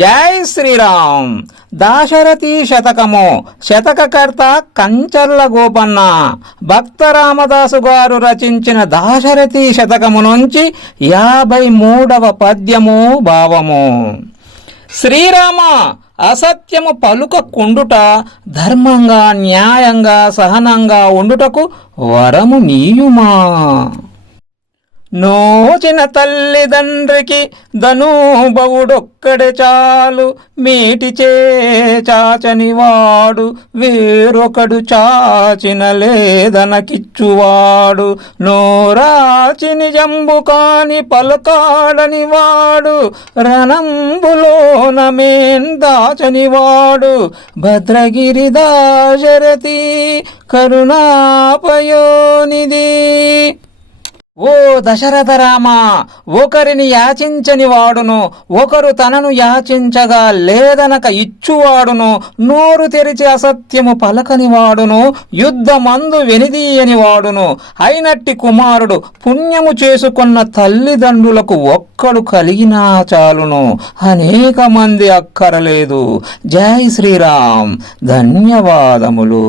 జై శ్రీరామ్. దాశరథి శతకము. శతకకర్త కంచర్ల గోపన్న. భక్త రామదాసు గారు రచించిన దాశరథి శతకము నుంచి 53వ పద్యము భావము. శ్రీరామ, అసత్యము పలుకకుండుట, ధర్మంగా న్యాయంగా సహనంగా ఉండుటకు వరము నీయుమా. నోచిన తల్లిదండ్రికి ధనూభవుడొక్కడే చాలు, మేటిచే చాచని వాడు వేరొకడు చాచిన లేదనకిచ్చువాడు. నోరాచి నిజంబు కాని పలకాడని వాడు, రణంబులోన మేన్ దాచని వాడు. భద్రగిరి దాశరథి కరుణాపయోనిధి. ఓ దశరథ రామ, ఒకరిని యాచించని వాడును, ఒకరు తనను యాచించగా లేదనక ఇచ్చువాడును, నోరు తెరిచి అసత్యము పలకని వాడును, యుద్ధమందు వెనిదీయని వాడును అయినట్టి కుమారుడు పుణ్యము చేసుకున్న తల్లిదండ్రులకు ఒక్కడు కలిగినా చాలును, అనేక మంది అక్కరలేదు. జై శ్రీరామ్. ధన్యవాదములు.